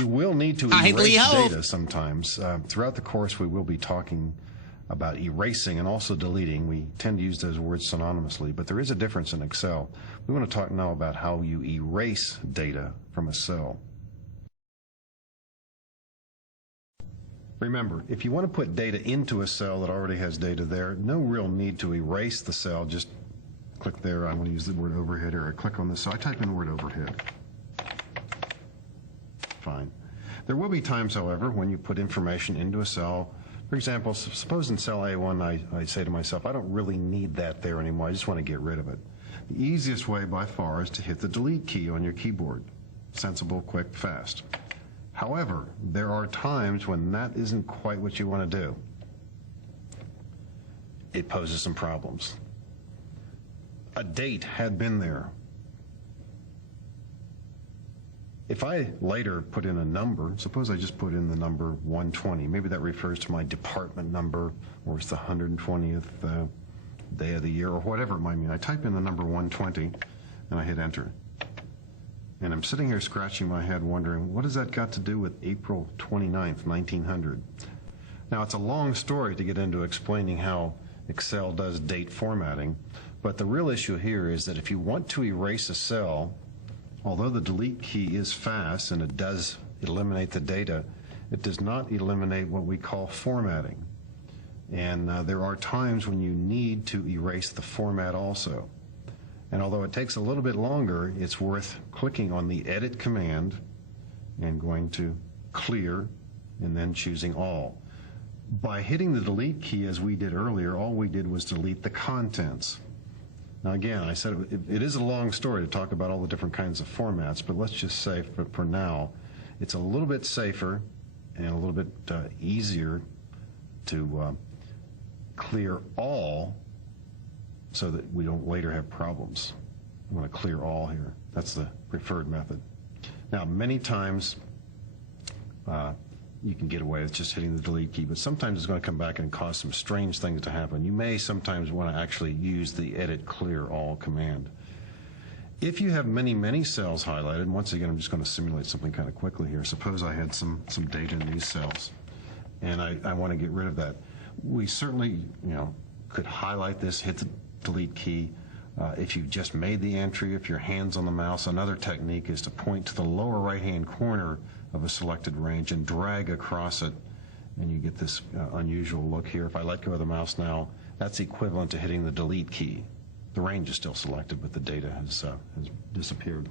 You will need to I erase hope. data sometimes. Throughout the course, we will be talking about erasing and also deleting. We tend to use those words synonymously, but there is a difference in Excel. We want to talk now about how you erase data from a cell. Remember, if you want to put data into a cell that already has data there, no real need to erase the cell. Just click there. I want to use the word overhead, or I click on this. So I type in the word overhead. Fine. There will be times, however, when you put information into a cell. For example, suppose in cell A1 I say to myself, I don't really need that there anymore. I just want to get rid of it. The easiest way by far is to hit the delete key on your keyboard. Sensible, quick, fast. However, there are times when that isn't quite what you want to do. It poses some problems. A date had been there. If I later put in a number, suppose I just put in the number 120, maybe that refers to my department number, or it's the 120th day of the year, or whatever it might mean. I type in the number 120 and I hit enter. And I'm sitting here scratching my head wondering, what has that got to do with April 29th, 1900? Now, it's a long story to get into explaining how Excel does date formatting, but the real issue here is that if you want to erase a cell, although the delete key is fast and it does eliminate the data, it does not eliminate what we call formatting. And there are times when you need to erase the format also. And although it takes a little bit longer, it's worth clicking on the edit command and going to clear and then choosing all. By hitting the delete key as we did earlier, all we did was delete the contents. Now again, I said it is a long story to talk about all the different kinds of formats, but let's just say for now, it's a little bit safer and a little bit easier to clear all so that we don't later have problems. I'm going to clear all here. That's the preferred method. Now, many times you can get away with just hitting the delete key, but sometimes it's going to come back and cause some strange things to happen. You may sometimes want to actually use the edit clear all command. If you have many cells highlighted, and once again I'm just going to simulate something kind of quickly here. Suppose I had some data in these cells and I want to get rid of that. We certainly could highlight this, hit the delete key. If you've just made the entry, if your hand's on the mouse, another technique is to point to the lower right-hand corner of a selected range and drag across it, and you get this unusual look here. If I let go of the mouse now, that's equivalent to hitting the delete key. The range is still selected, but the data has disappeared.